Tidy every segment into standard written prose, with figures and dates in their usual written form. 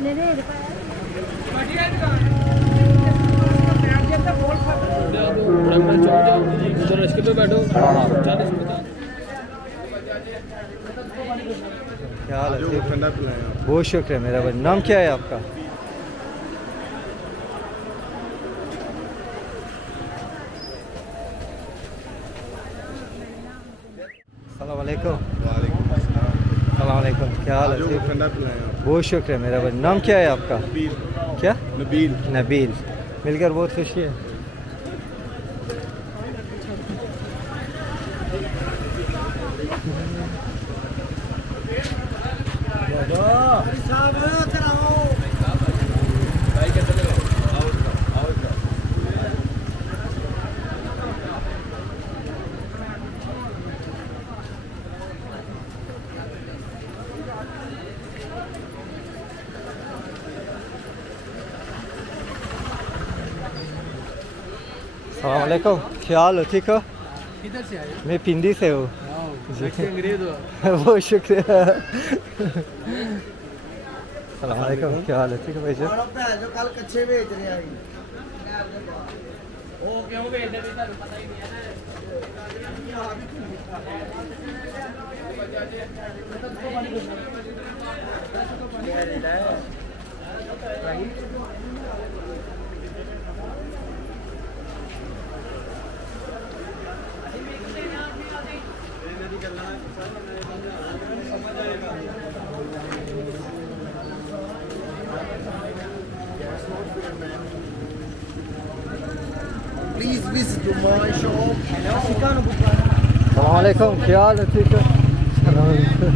क्या हाल है? बहुत शुक्र है मेरा भाई। नाम क्या है आपका? अस्सलाम वालेकुम। अस्सलाम वालेकुम। क्या हाल है? बहुत शुक्र है मेरा भाई। नाम क्या है आपका? क्या? नबील। नबील, मिलकर बहुत खुशी है। अस्सलाम वालेकुम। क्या हाल हो? ठीक हो? किधर से आए? मैं पिंडी से हूँ। अंग्रेज हो। बहुत शुक्रिया। अस्सलाम वालेकुम। क्या हाल है? ठीक है भाई जी। जो कल कच्चे भेज रहे हैं ਉਹ ਕਿਉਂ ਵੇਚਦੇ ਵੀ ਤੁਹਾਨੂੰ ਪਤਾ ਹੀ ਨਹੀਂ ਹੈ प्लीज विजिट माय शॉप। अस्सलाम वालेकुम। क्या हाल है? ठीक है। अस्सलाम वालेकुम।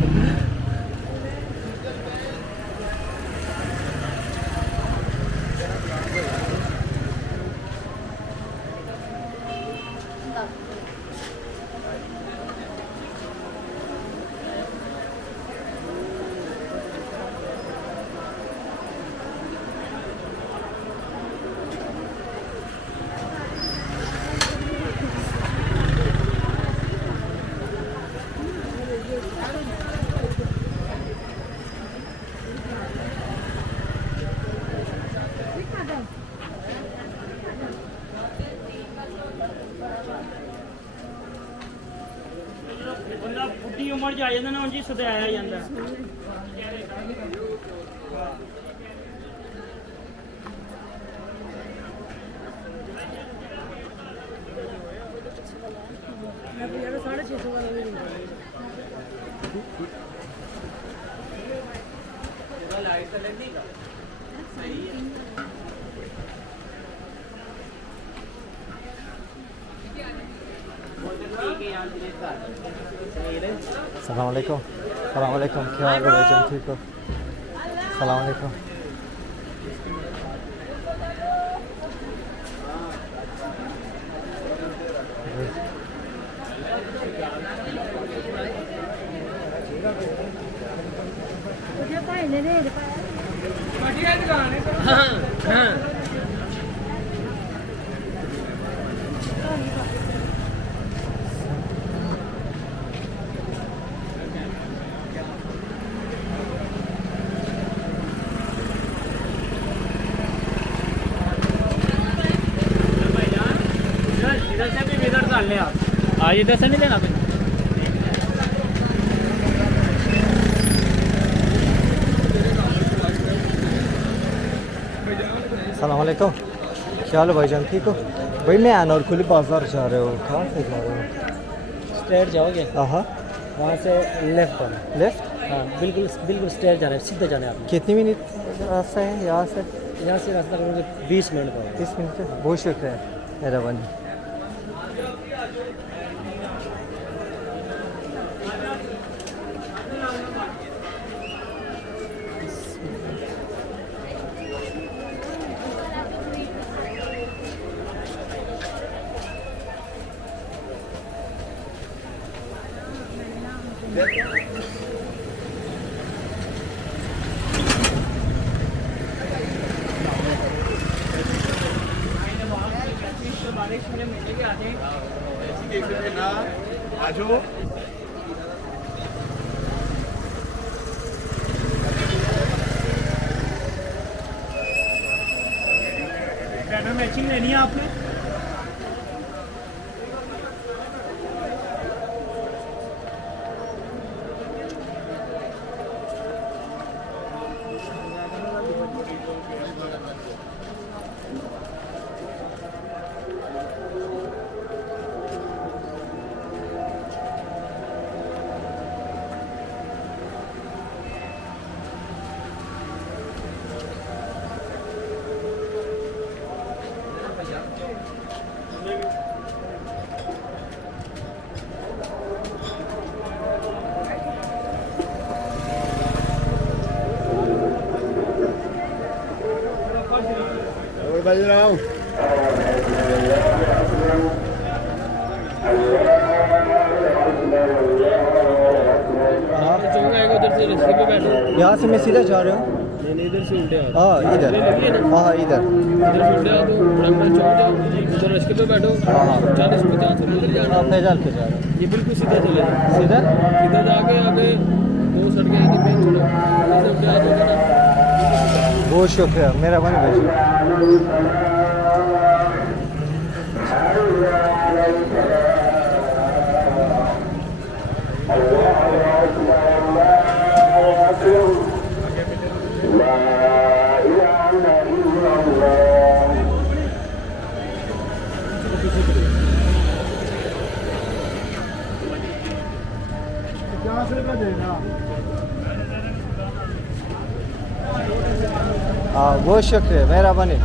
ਬੰਦਾ ਬੁੱਢੀ ਉਮਰ 'ਚ ਆ ਜਾਂਦਾ ਨਾ ਉਂਝ ਹੀ ਸਦਾਇਆ ਜਾਂਦਾ लाइट चलेगी सही है। अस्सलाम वालेकुम। अस्सलाम वालेकुम। क्या हाल है भाईजान? ठीक हो? अस्सलाम वालेकुम। आज इधर से नहीं लेना कुछ। अस्सलाम वालेकुम। क्या हाल है भाईजान? ठीक हो भाई? मैं अनारकुली बाजार जा रहे हो? कहाँ से जा रहे हो? स्ट्रेट जाओगे हाँ, वहाँ से लेफ्ट आना। लेफ्ट। हाँ बिल्कुल बिल्कुल स्ट्रेट जाना है, सीधे जाना है आपको। कितनी मिनट रास्ता है यहाँ से? यहाँ से रास्ता करोगे 20 मिनट का होगा। 30 मिनट है। बहुत शुक्रिया मेहरबानी। में मैचिंग लेनी है आपने? बज रहा हूँ। यहाँ से मैं सीधा जा रहा हूँ। इधर से उल्टे आओ। हाँ इधर, हाँ इधर। इधर से उल्टे आओ तो ब्रह्मा चौक जाओ, उधर रस्ते पे बैठो, 40-50 किलोमीटर जाना। हाँ फैजाल पे जा रहा हूँ। ये बिल्कुल सीधा चले जाओ। सीधा? सीधा जाके आगे 2 सड़कें हैं, मेन छोड़ो, इधर से उल्टे आ जाओगे ना। बहुत शुक्रिया, मेरा बन भेजो। हाँ बहुत शुक्रिया, मेहरबानी।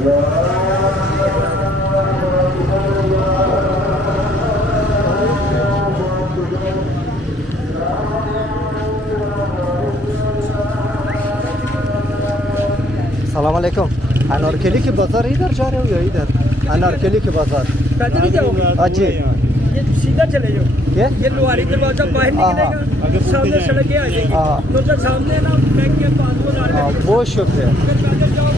सलाम अलैकुम। अनारकली के बाजार इधर जा रहे हो या इधर? अनारकली के बाजार। पैदल ही जाओगे? अच्छी ये सीधा चले जाओ। ये ये लोहारी दरवाजा बाहर निकलेगा, सामने सड़क आ जाएगी। हाँ। तो सामने ना बैंक के पास वो बहुत शुक्रिया। पैदल जाओ